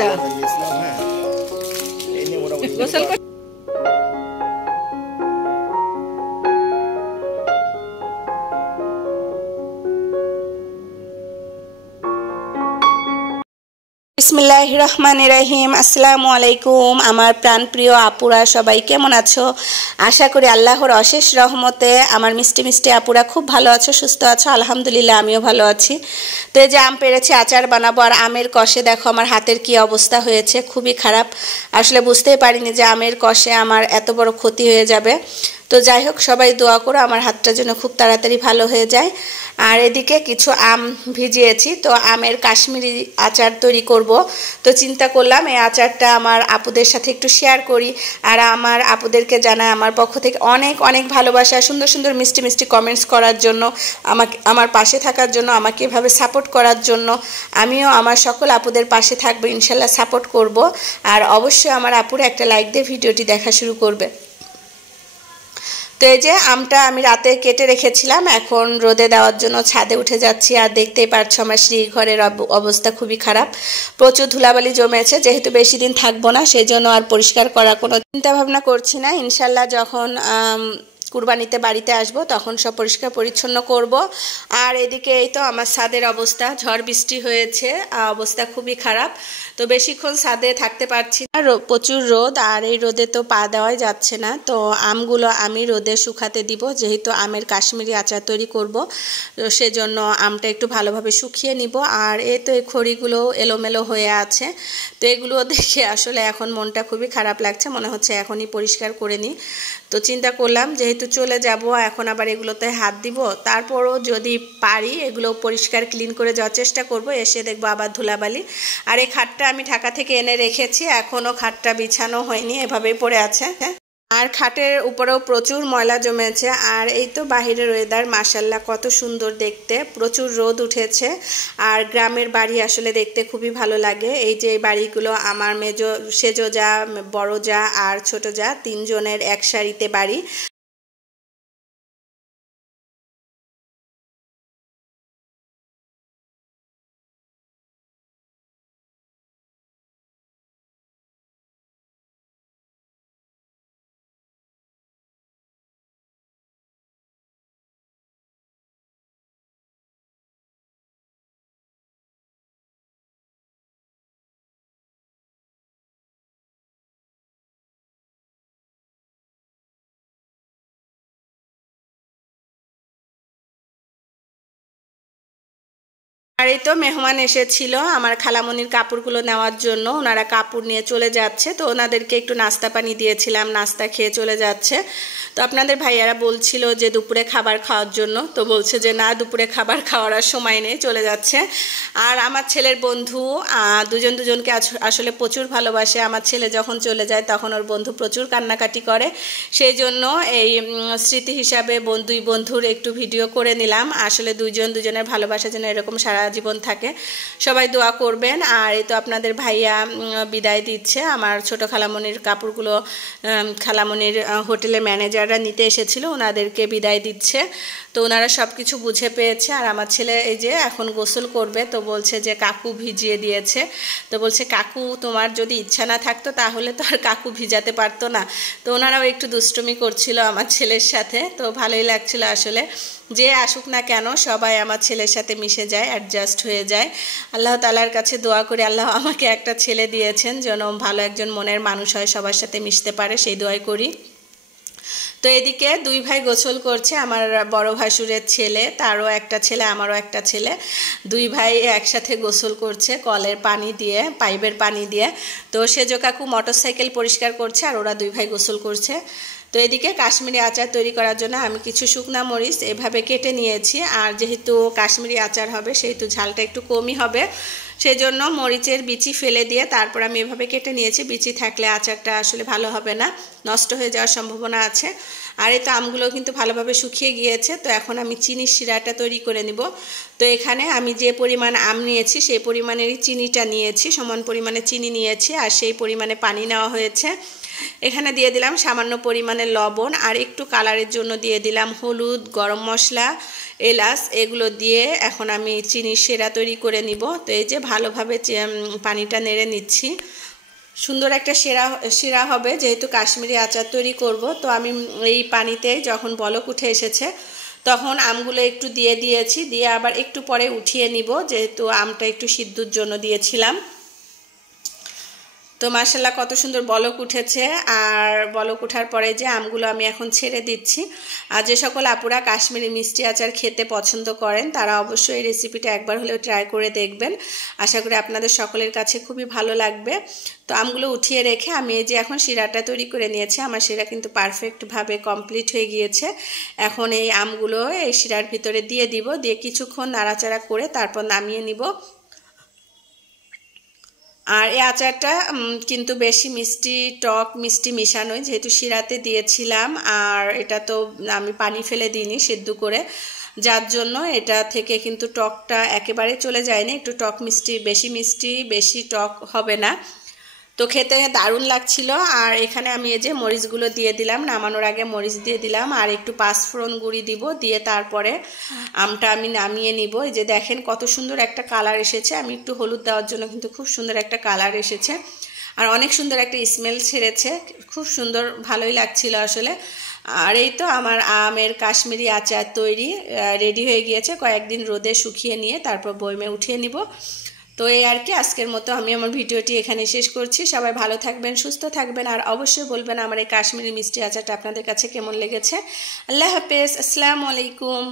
যা গোসল কর। বিসমিল্লাহির রহমানির রহিম। আসসালামু আলাইকুম আমার প্রাণপ্রিয় আপুরা, সবাই কেমন আছো? আশা করি আল্লাহর অশেষ রহমতে আমার মিষ্টি মিষ্টি আপুরা খুব ভালো আছো, সুস্থ আছো। আলহামদুলিল্লাহ আমিও ভালো আছি। তো এই যে আম পেড়েছি, আচার বানাবো। আর আমের কষে দেখো আমার হাতের কি অবস্থা হয়েছে, খুবই খারাপ। আসলে বুঝতেই পারিনি যে আমের কষে আমার এত বড় ক্ষতি হয়ে যাবে। তো যাই হোক, সবাই দোয়া করো আমার হাতটা যেন খুব তাড়াতাড়ি ভালো হয়ে যায়। আর এদিকে কিছু আম ভিজিয়েছি, তো আমের কাশ্মীরি আচার তৈরি করব। তো চিন্তা করলাম এই আচারটা আমার আপুদের সাথে একটু শেয়ার করি। আর আমার আপুদেরকে জানাই আমার পক্ষ থেকে অনেক অনেক ভালোবাসা, সুন্দর সুন্দর মিষ্টি মিষ্টি কমেন্টস করার জন্য, আমার পাশে থাকার জন্য, আমাকে এভাবে সাপোর্ট করার জন্য। আমিও আমার সকল আপুদের পাশে থাকবো, ইনশাল্লাহ সাপোর্ট করব। আর অবশ্যই আমার আপুরা একটা লাইক দিয়ে ভিডিওটি দেখা শুরু করবে। তো এই যে আমটা আমি রাতে কেটে রেখেছিলাম, এখন রোদে দেওয়ার জন্য ছাদে উঠে যাচ্ছি। আর দেখতেই পাচ্ছ আমার শ্রীঘরের অবস্থা খুবই খারাপ, প্রচুর ধুলাবালি জমেছে। যেহেতু বেশি দিন থাকবো না, সেই জন্য আর পরিষ্কার করার কোনো চিন্তা ভাবনা করছি না। ইনশাল্লাহ যখন কুরবানিতে বাড়িতে আসব তখন সব পরিষ্কার পরিচ্ছন্ন করব। আর এদিকে এই তো আমার ছাদের অবস্থা, ঝড় বৃষ্টি হয়েছে, অবস্থা খুবই খারাপ। তো বেশিক্ষণ ছাদে থাকতে পারছি না, প্রচুর রোদ। আর এই রোদে তো পা দেওয়াই যাচ্ছে না। তো আমগুলো আমি রোদে শুকাতে দিব, যেহেতু আমের কাশ্মীরি আচার তৈরি করব। তো সেজন্য আমটা একটু ভালোভাবে শুকিয়ে নিব। আর এই তো এই খড়িগুলো এলোমেলো হয়ে আছে, তো এগুলো দেখে আসলে এখন মনটা খুবই খারাপ লাগছে, মনে হচ্ছে এখনই পরিষ্কার করে নিই। তো চিন্তা করলাম যেহেতু চলে যাব, এখন আবার এগুলোতে হাত দিব, তারপরও যদি পারি এগুলো পরিষ্কার ক্লিন করে যাওয়ার চেষ্টা করব। এসে দেখবো আবার ধুলাবালি। আর এই খাটটা আমি ঢাকা থেকে এনে রেখেছি, এখনও খাটটা বিছানো হয়নি, এভাবেই পড়ে আছে। আর খাটের উপরেও প্রচুর ময়লা জমেছে। আর এই তো বাহিরের ওয়েদার মাশাল্লাহ কত সুন্দর দেখতে, প্রচুর রোদ উঠেছে। আর গ্রামের বাড়ি আসলে দেখতে খুবই ভালো লাগে। এই যে বাড়িগুলো আমার সেজো যা, বড় যা আর ছোট যা, তিনজনের এক সারিতে বাড়ি। আর এই তো মেহমান এসেছিল আমার খালামণির কাপড়গুলো নেওয়ার জন্য, ওনারা কাপড় নিয়ে চলে যাচ্ছে। তো ওনাদেরকে একটু নাস্তা পানি দিয়েছিলাম, নাস্তা খেয়ে চলে যাচ্ছে। তো আপনাদের ভাইয়ারা বলছিল যে দুপুরে খাবার খাওয়ার জন্য, তো বলছে যে না, দুপুরে খাবার খাওয়ার আর সময় নেই, চলে যাচ্ছে। আর আমার ছেলের বন্ধু দুজন দুজনকে আসলে প্রচুর ভালোবাসে। আমার ছেলে যখন চলে যায় তখন ওর বন্ধু প্রচুর কান্নাকাটি করে, সেই জন্য এই স্মৃতি হিসাবে দুই বন্ধুর একটু ভিডিও করে নিলাম। আসলে দুজন দুজনের ভালোবাসা যেন এরকম সারা জীবন থাকে, সবাই দোয়া করবেন। আর এই তো আপনাদের ভাইয়া বিদায় দিচ্ছে। আমার ছোট খালামণির কাপড়গুলো খালামণির হোটেলের ম্যানেজাররা নিতে এসেছিল, ওনাদেরকে বিদায় দিচ্ছে। তো ওনারা সব কিছু বুঝে পেয়েছে। আর আমার ছেলে এই যে এখন গোসল করবে, তো বলছে যে কাকু ভিজিয়ে দিয়েছে। তো বলছে কাকু তোমার যদি ইচ্ছা না থাকতো তাহলে তো আর কাকু ভিজাতে পারতো না। তো ওনারাও একটু দুষ্টুমি করছিল আমার ছেলের সাথে, তো ভালোই লাগছিল আসলে। যে আসুক না কেন সবাই আমার ছেলের সাথে মিশে যায়, অ্যাডজাস্ট হয়ে যায়। আল্লাহ তাআলার কাছে দোয়া করি আল্লাহ আমাকে একটা ছেলে দিয়েছেন যেন ভালো একজন মনের মানুষ হয়, সবার সাথে মিশতে পারে, সেই দোয়াই করি। তো এদিকে দুই ভাই গোসল করছে, আমার বড় ভাসুরের ছেলে, তারও একটা ছেলে, আমারও একটা ছেলে। দুই ভাই একসাথে গোসল করছে কলের পানি দিয়ে, পাইপের পানি দিয়ে। তো সেজো কাকু মোটরসাইকেল পরিষ্কার করছে আর ওরা দুই ভাই গোসল করছে। তো এদিকে কাশ্মীরি আচার তৈরি করার জন্য আমি কিছু শুকনা মরিচ এভাবে কেটে নিয়েছি। আর যেহেতু কাশ্মীরি আচার হবে সেহেতু ঝালটা একটু কমই হবে, সেই জন্য মরিচের বিচি ফেলে দিয়ে তারপর আমি এভাবে কেটে নিয়েছি। বিচি থাকলে আচারটা আসলে ভালো হবে না, নষ্ট হয়ে যাওয়ার সম্ভাবনা আছে। আর এই তো আমগুলো কিন্তু ভালোভাবে শুকিয়ে গিয়েছে। তো এখন আমি চিনির শিরাটা তৈরি করে নিব। তো এখানে আমি যে পরিমাণ আম নিয়েছি সেই পরিমাণেরই চিনিটা নিয়েছি, সমান পরিমাণে চিনি নিয়েছি আর সেই পরিমাণে পানি নেওয়া হয়েছে। এখানে দিয়ে দিলাম সামান্য পরিমাণে লবণ, আর একটু কালারের জন্য দিয়ে দিলাম হলুদ, গরম মশলা, এলাচ, এগুলো দিয়ে এখন আমি চিনির শিরা তৈরি করে নিব। তো এই যে ভালোভাবে পানিটা নেড়ে নিচ্ছি। সুন্দর একটা শিরা হবে, যেহেতু কাশ্মীরি আচার তৈরি করব। তো আমি এই পানিতে যখন বলক উঠে এসেছে তখন আমগুলো একটু দিয়ে দিয়েছি, দিয়ে আবার একটু পরে উঠিয়ে নিব, যেহেতু আমটা একটু সিদ্ধর জন্য দিয়েছিলাম। তো মাশাআল্লাহ কত সুন্দর বলক উঠেছে। আর বলক ওঠার পরে যে আমগুলো আমি এখন ছেড়ে দিচ্ছি। আর যে সকল আপুরা কাশ্মীরি মিষ্টি আচার খেতে পছন্দ করেন তারা অবশ্যই এই রেসিপিটা একবার হলেও ট্রাই করে দেখবেন। আশা করি আপনাদের সকলের কাছে খুবই ভালো লাগবে। তো আমগুলো উঠিয়ে রেখে আমি এই যে এখন শিরাটা তৈরি করে নিয়েছি। আমার শিরা কিন্তু পারফেক্টভাবে কমপ্লিট হয়ে গিয়েছে। এখন এই আমগুলো এই শিরার ভিতরে দিয়ে দিব, দিয়ে কিছুক্ষণ নাড়াচাড়া করে তারপর নামিয়ে নিব। আর এই আচারটা কিন্তু বেশি মিষ্টি টক মিষ্টি মিশানোই, যেহেতু শিরাতে দিয়েছিলাম। আর এটা তো আমি পানি ফেলে দিইনি সিদ্ধ করে, যার জন্য এটা থেকে কিন্তু টকটা একেবারে চলে যায়নি। একটু টক মিষ্টি বেশি টক হবে না। তো খেতে দারুণ লাগছিল। আর এখানে আমি এই যে মরিচগুলো দিয়ে দিলাম, নামানোর আগে মরিচ দিয়ে দিলাম, আর একটু পাঁচফোড়ন গুঁড়ি দিব, দিয়ে তারপরে আমটা আমি নামিয়ে নিব। এই যে দেখেন কত সুন্দর একটা কালার এসেছে। আমি একটু হলুদ দেওয়ার জন্য কিন্তু খুব সুন্দর একটা কালার এসেছে, আর অনেক সুন্দর একটা স্মেল ছেড়েছে, খুব সুন্দর, ভালোই লাগছিল আসলে। আর এই তো আমার আমের কাশ্মীরি আচার তৈরি রেডি হয়ে গিয়েছে। কয়েকদিন রোদে শুকিয়ে নিয়ে তারপর বয়মে উঠিয়ে নিব। তো এই আর কি, আজকের মতো আমি আমার ভিডিওটি এখানে শেষ করছি। সবাই ভালো থাকবেন, সুস্থ থাকবেন, আর অবশ্যই বলবেন আমার এই কাশ্মীরি মিষ্টি আচারটা আপনাদের কাছে কেমন লেগেছে। আল্লাহ হাফেজ, আসসালামু আলাইকুম।